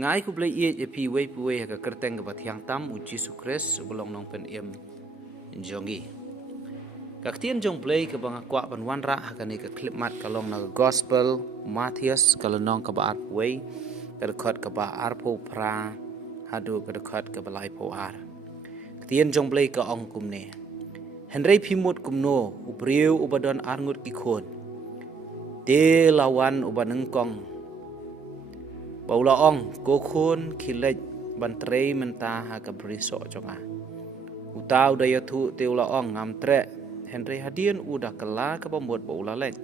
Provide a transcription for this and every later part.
ngai ku blai ye pi wei pu wei ka kerteng ka bathiang tam u Jesu Christ bolong nong pen em jongi ka tien jong blai ka bang kwa ban wan ra ka ni ka clip mat ka long na gospel Matthias ka long ka ba wei ka khot ka ba ar pho pra hadu ka khot ka balai pho ar tien jong blai ka ong kum ne henrei phimut kum no u breu u badon ar ngut ki khon te lawan u baneng kong Paula ong ko khôn khilej bantrei menta ha ka briso jonga utau daya thu teula ong ngam tre henry hadien udah kela ka pembuat paula lej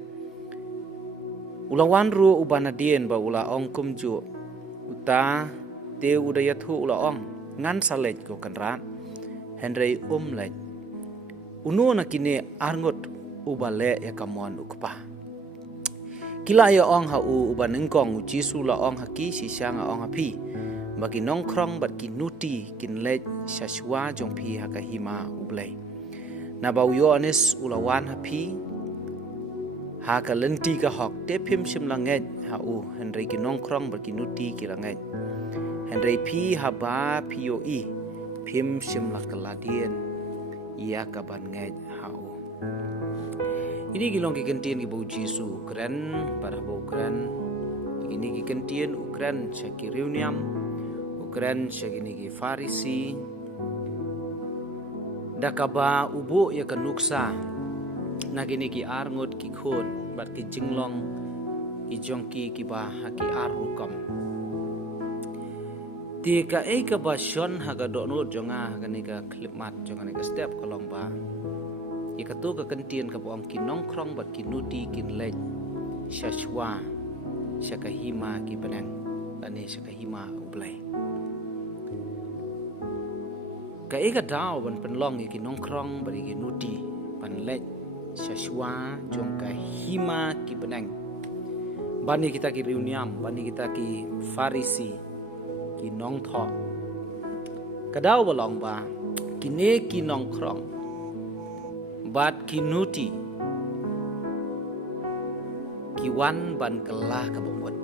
ulawan ru ubanadien ba ula ong kumju uta te udaya thu ula ong ngan salej ko kanrat henry lej unu na kine arngot ubale ya kamon ukpa Kila ya ong ha uban engkong Jesu la ong haki si siang ong api bagi nongkrong bat kinuti kinlej syashwa jong pi haka hima ublay na bau Yohanes ulawan hapi haka lenti ka hok te pim sim langet ha henry ki nongkrong bat kinuti kiranget henry pi haba pi yo I pim sim la keladien ia ka ban nget ha Ini gilong kikentian ki bau Jesu keren para bau keren ini kikentian ukren syaki reuniam ukren syaki ni ki farisi dakaba ubu ya kanuksa nagini ki arngot ki khon bar ki jinglong ki jongki ki ba haki arukam ti ka ka ba shon haga donot jonga haga ni ka klipmat jonga ni ka step kolong ba Ikatu ka kentian ka buang kinongkrong bat kinuti kinlej syashwa syakahima ki benang tani syakahima ublay ka ika daw ban penlong ki nongkrong bat kinuti ban lej syashwa jong kahima ki benang bani kita ki reuniam bani kita ki farisi ki nongtho kadaw balong ba kine ki nongkrong bat kinuti kiwan ban kelah ka bumut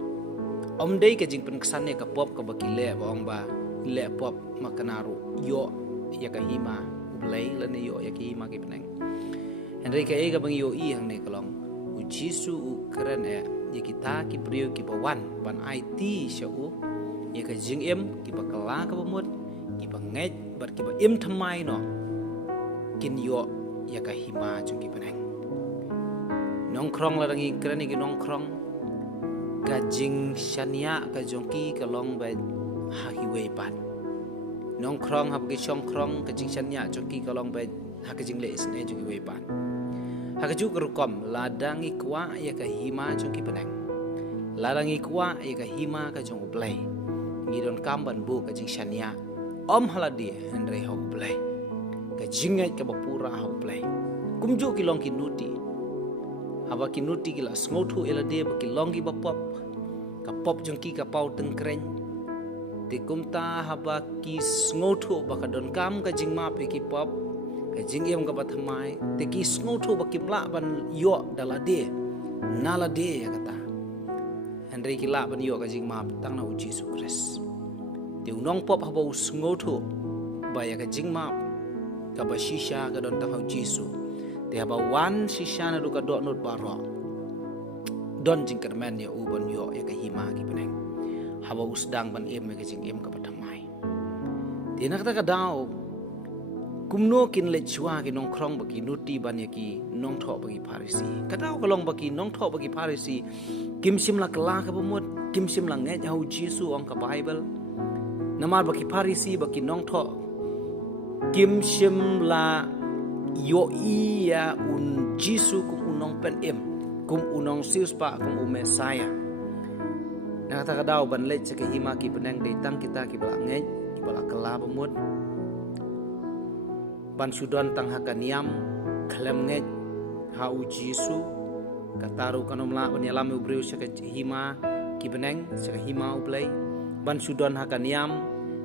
om dei ka jing pen kesannya ka pop ka bakile ba ong ba le pop makanaru yo ya ka hima ublai lane yo ya ki hima ki penang henry ka e ka bang yo I hang ne kalong u Jesu u keren ya kita ki priyo ki bawan ban IT shu ya ka jing em ki ba kelah ka bumut ki ba ngai bat ki ba im thamai no kin yo ya kahima jongki penang nongkrong larangi kerani ki nongkrong kajing shania ka jongki kalong ba hakiwe pan nongkrong hab ki songkrong kajing shania jongki kalong ba hakajing le isne jongki we pan hakaju kerukom ladangi kwa ya kahima jongki penang ladangi kwa ya kahima ka jong ublay ngidon kamban bu kajing shania om haladi henry ho ublay kajingai ka bapura hau play kumju kilong kinuti haba kinuti kila sngotu elade ba kilong gi bapop ka pop jengki ka pau tengkreng te kumta haba ki sngotu ba ka don kam ka jingma pe ki pop ka jingem ka bathamai te ki sngotu ba kimla ban yo dalade nalade ya kata henry kila ban yo ka jingma tang na Jesu Christ te unong pop haba sngotu ba ya ka jingma kaba shisha ka don tangau Jesu te haba wan shisha na duka do not baro don jingkermen ya uban yo ya ka hima ki peneng haba usdang ban em ka jing em ka patamai te nak ta ka daw kumno kin le chwa ki nongkrong ba ki nuti ban ya ki nong tho ba ki farisi ka daw ka long ba ki nong tho ba ki farisi kim sim la kala ka bumut kim sim la nge hau Jesu ong ka Bible namar ba ki farisi ba ki nong tho Kim sim la yo iya un Jesu kum unong pen em kum unong sius pa kum Mesaya na kata kadaw ban lej sa kahima ki penang datang kita ki balangej ki balakala bamut ban sudon tang hakaniam klem ngej hau Jesu kataru kanomla banyalam ubreu sa kahima ki penang sa kahima ublay ban sudon hakaniam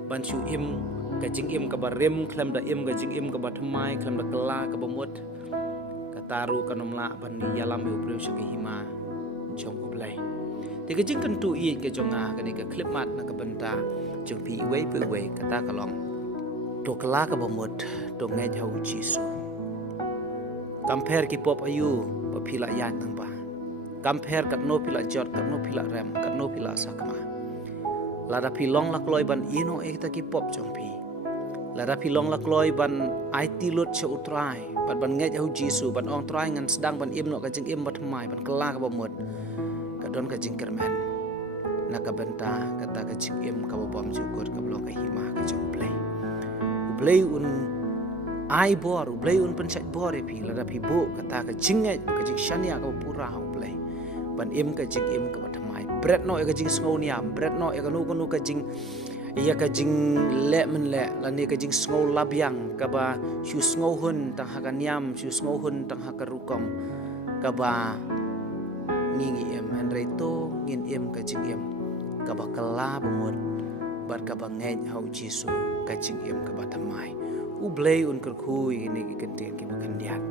ban su im kajing im ka barem klam da im kajing im ka batmai klam da kala ka bamut kataru kanomla ban yalam ubreu sa kahima jong ublay thì cái chính cần tu yên cái trong cái này cái clip mặt là cái benda trong pi way per way kata kalong to kala ka bomot to ngai jau jisu compare ki pop ayu pa phila yan nang ba compare kat no phila jot kat no phila ram kat no phila sakma lada pilong lak loi ban ino ekta ki pop trong pi lada pilong lak loi ban IT lut che utrai ban ngai jau jisu ban ong trai ngan sedang ban im no ka jing im bat mai ban kala ka bomot ka don ka jing kerman na ka benta kata ka jing im ka bom jukut ka blong ka hima ka jong play un ai bor play un pencet bor pi lada pi bo kata ka jing ka jing shania ka pura play ban im ka jing im ka batmai bread no ka jing sngau niam bread no ka nu ka jing iya ka jing le men le la ni ka jing sngau labyang ka ba shu sngau hun tang ha ka niam shu sngau hun tang ha ka rukong ka ba ngingi em han reto ngin em ka jing em ka ba kala bumut bar ka ba ngai hau jisu ka jing em ka ba tamai u blay un ker khui ni ki kenten ki ba kandiat